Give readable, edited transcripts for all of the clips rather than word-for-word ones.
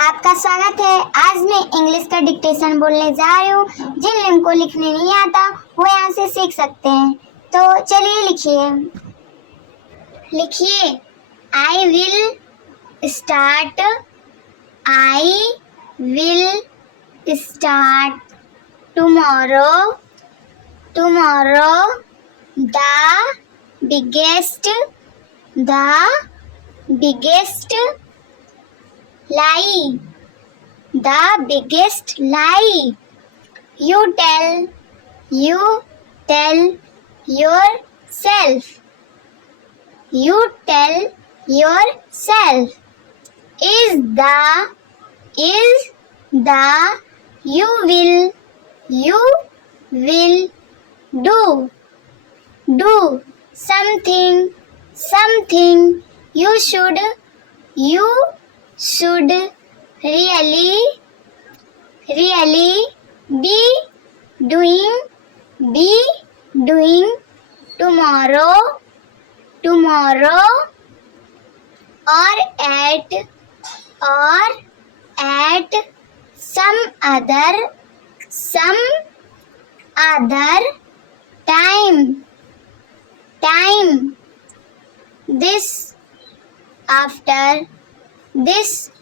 आपका स्वागत है। आज मैं इंग्लिश का डिक्टेशन बोलने जा रही हूँ। जिन लोगों को लिखने नहीं आता वो यहाँ से सीख सकते हैं। तो चलिए लिखिए। I will start. I will start tomorrow. Tomorrow the biggest lie, the biggest lie. You tell yourself. You tell yourself. Is the you will do something you should really be doing tomorrow or at some other time. This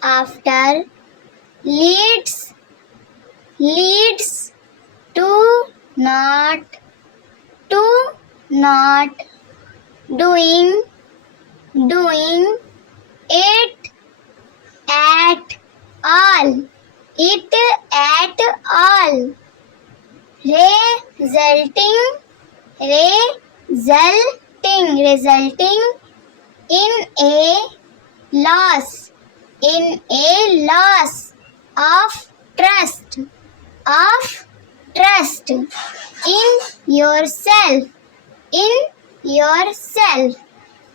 after leads to not doing it at all. Resulting in a loss of trust in yourself.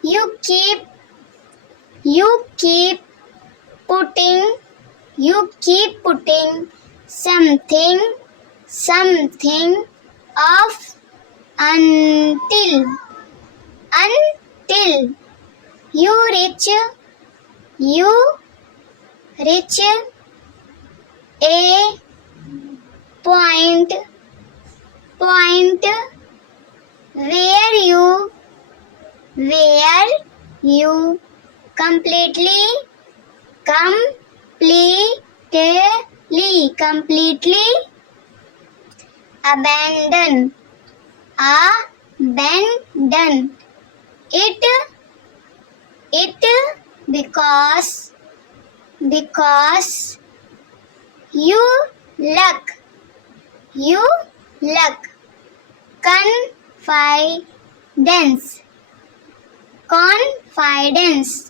You keep putting something off until you reach a point where you completely abandon it because you lack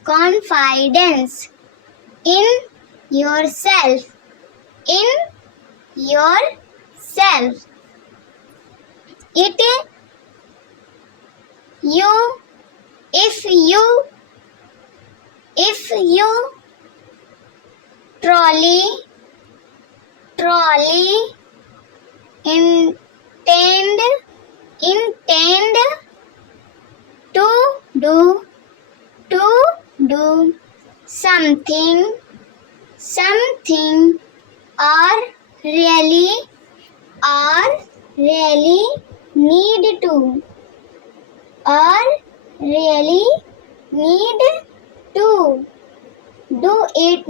confidence in yourself. If you truly intend to do something or really need to do it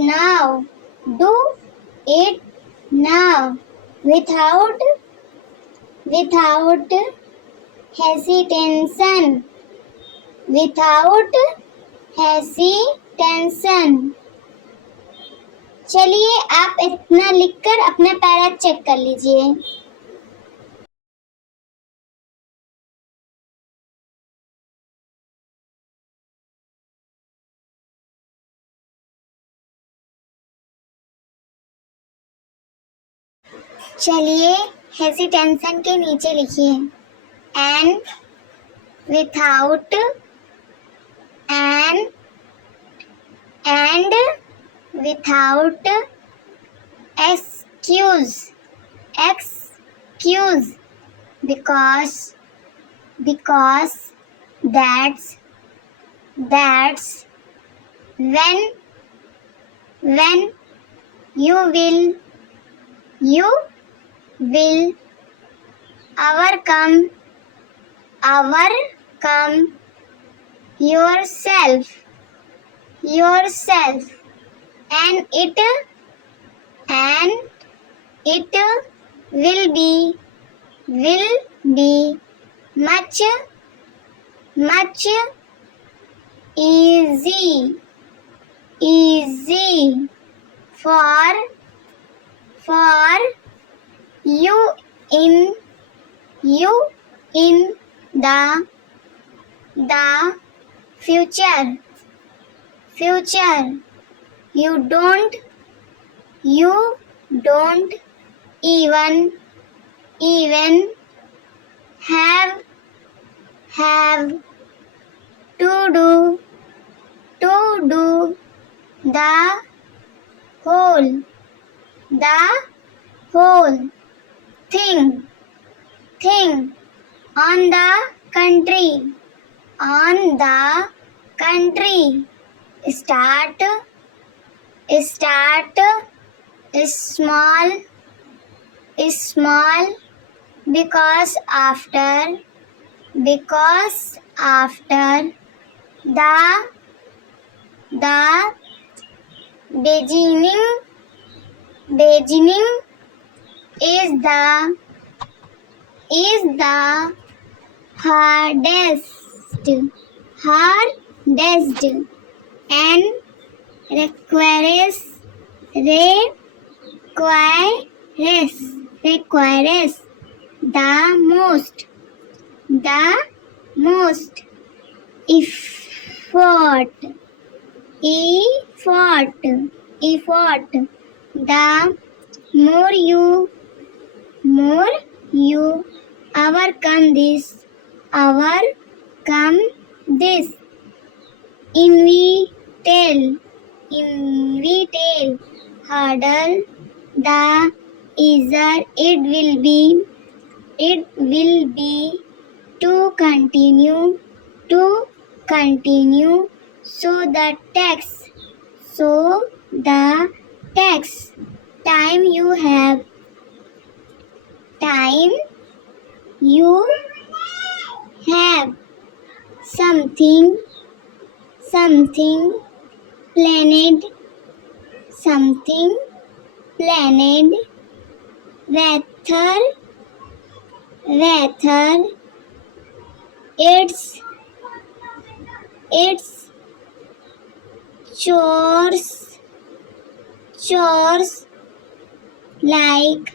now. Without hesitation. चलिए आप इतना लिखकर अपना para check कर लीजिए। चलिए हेजिटेंशन के नीचे लिखिए and without excuse because that's when You will overcome yourself, and it will be much easy for you in the future. You don't even have to do the whole thing. On the contrary, start small, because after the beginning is the hardest, and requires the most effort. The more you overcome this inevitable hurdle, the easier it will be to continue. So the tax time you have something planned, whether it's chores like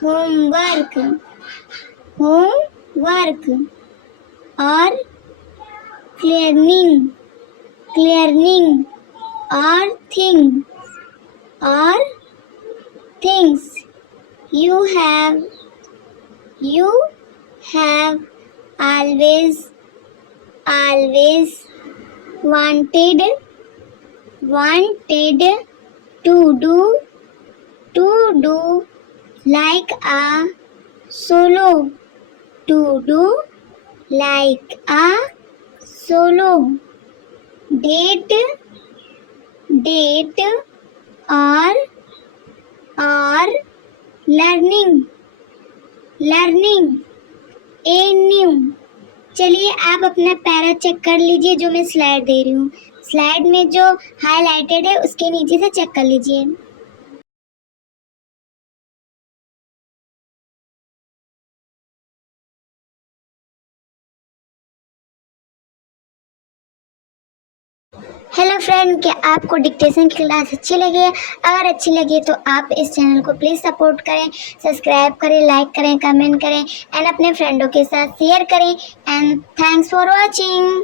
homework, or cleaning, or things you have always wanted to do, like a solo date, or learning a new. चलिए आप अपना para check कर लीजिए, जो मैं slide दे रही हूँ। Slide में जो हाईलाइटेड है उसके नीचे से चेक कर लीजिए। हेलो फ्रेंड, क्या आपको डिक्टेशन की क्लास अच्छी लगी है? अगर अच्छी लगी तो आप इस चैनल को प्लीज़ सपोर्ट करें, सब्सक्राइब करें, लाइक करें, कमेंट करें एंड अपने फ्रेंडों के साथ शेयर करें। And thanks for watching.